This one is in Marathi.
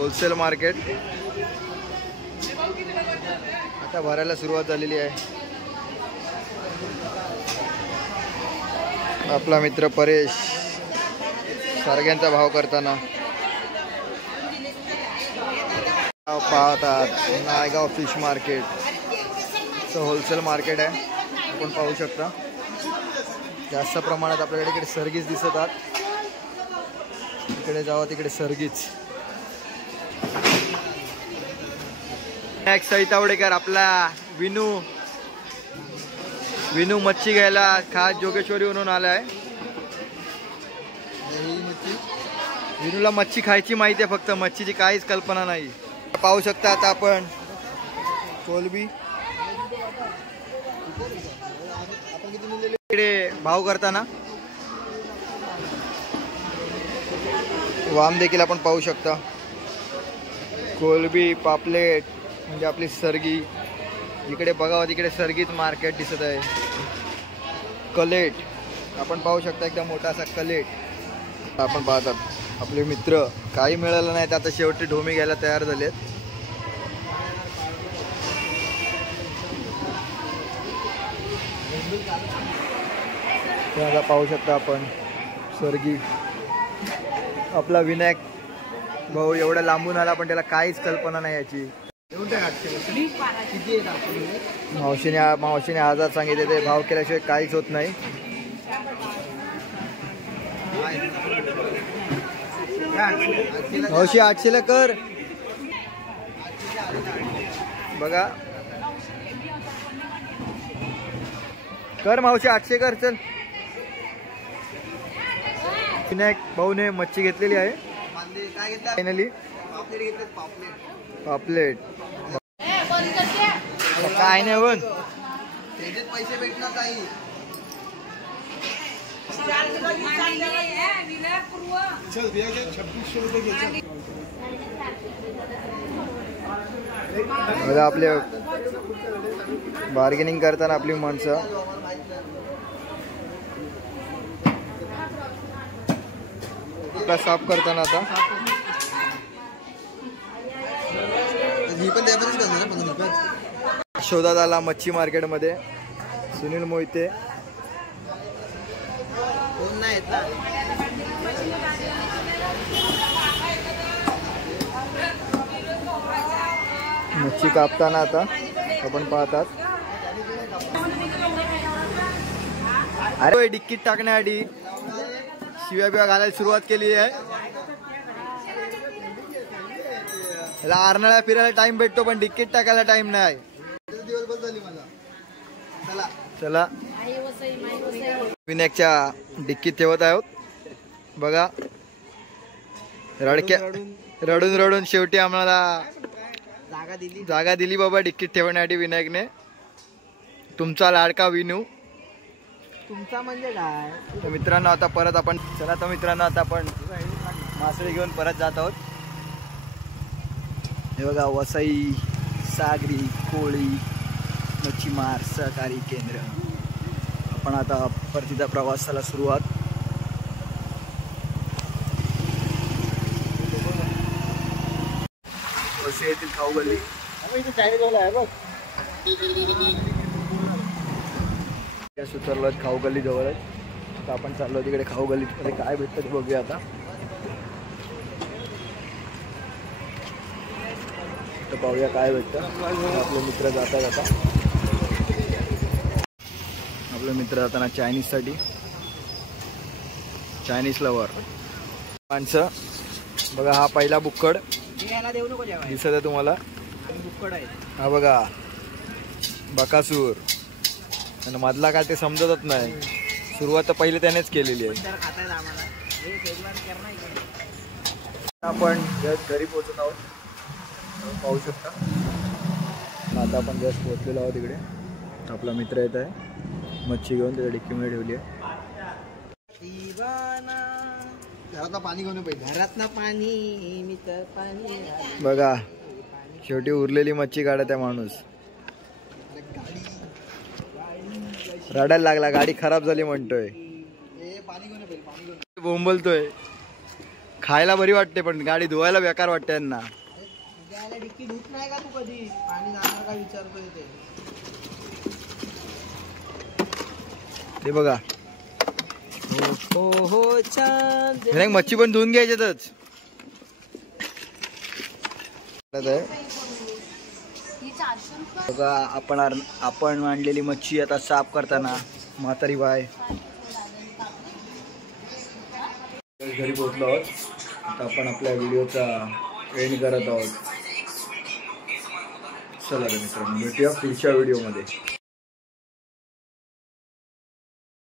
होलसेल मार्केट आता भरायला सुरुवात झालेली आहे। आपला मित्र परेश सारग्यांचा भाव करताना पाहतात। Naigaon fish market wholesale market आहे, आपण पाहू शकता। जास्त प्रमाणात आपल्याकडे इकडे सर्गीच दिसतात। इकडे जावा तिकडे सर्गीच। सईतावडेकर आपला विनू मच्छी घ्यायला खास जोगेश्वरीवरून आलाय। विनूला मच्छी खायची माहिती आहे, फक्त मच्छीची काहीच कल्पना नाही। पाहू शकता आता आपण कोलबी इकडे भाव करताना वाम देखील आपण पाहू शकता। कोलबी पापलेट म्हणजे आपली सर्गी। इकडे बघावं तिकडे सर्गीच मार्केट दिसत आहे। कलेट आपण पाहू शकता, एकदम मोठा असा कलेट आपण पाहतात। आपले मित्र काही मिळालं नाही तर आता शेवटी ढोमी घ्यायला तयार झालेत। आता पाहू शकता आपण सर्गी। आपला विनायक भाऊ एवढा लांबून आला पण त्याला काहीच कल्पना नाही याची। मावशीने 1000 सांगितले, ते भाव केल्याशिवाय काहीच होत नाही। मावशी 800 ला कर बघा, कर मावशी 800 कर चल। विनायक भाऊने मच्छी घेतलेली आहे फायनली। पापलेट काय नाही पण पैसे भेटणार काही। आपले बार्गेनिंग करताना आपली माणसं साफ करताना आता शोधात आला मच्छी मार्केट मध्ये सुनील मोहिते। मच्छी कापताना आता आपण पाहतात। अरे डिक्कीत टाकण्यासाठी शिव्या बिव्या घालायला सुरुवात केली आहे। आरणाला फिरायला टाइम भेटतो पण डिक्कीत टाकायला टाइम नाही। चला विनायकच्या डिक्कीत ठेवत आहोत बघा। रडून रडून शेवटी आम्हाला जागा दिली बाबा डिक्कीत ठेवण्यासाठी विनायकने। तुमचा लाडका विनू। तुमचा म्हणजे काय? तर मित्रांनो आता परत आपण चला तर मित्रांनो आता आपण मासळी घेऊन परत जात आहोत। हे बघा वसई सागरी कोळी मच्छीमार सहकारी केंद्र। आपण आता परतीचा प्रवासाला सुरुवात। वसई येथील खाऊ गल्ली सुचरलं खाऊ गल्ली जवळच। आता आपण चाललो तिकडे खाऊ गल्लीमध्ये काय भेटतं ते बघूया आता। तर पाहूया काय भेटतं। आपले मित्र जाता जाता आपले मित्र जाताना चायनीजसाठी चायनीज लवर माणसं बघा। हा पहिला बुक्कड दिसत आहे तुम्हाला, हा बघा बकासूर। आणि मधला काय ते समजतच नाही। सुरुवात तर पहिले त्यानेच केलेली आहे। आपण जस्ट घरी पोहोचत आहोत पाहू शकता। आता आपण जस्ट पोहोचलेलो आहोत तिकडे। आपला मित्र येत आहे मच्छी घेऊन, त्याच्या डिक्कीमध्ये ठेवली आहे। पाणी घेऊन घरातनं पाणी बघा। शेवटी उरलेली मच्छी काढत आहे माणूस। रडायला लागला, गाडी खराब झाली म्हणतोय, बोंबलतोय। खायला बरी वाटते पण गाडी धुवायला बेकार वाटते यांना. डिक्की धुत नाही का तू कधी? पाणी जाणार का विचारतोय ते बघा. हो छान. मच्छी पण धुवून घ्यायच्यातच. बघा आपण आणलेली मच्छी आता साफ करताना म्हातारी बाय. घरी पोहोचलो आहोत. आता आपण आपल्या व्हिडिओचा एंड करत आहोत. चला मित्रांनो, भेटूया पुढच्या व्हिडिओमध्ये.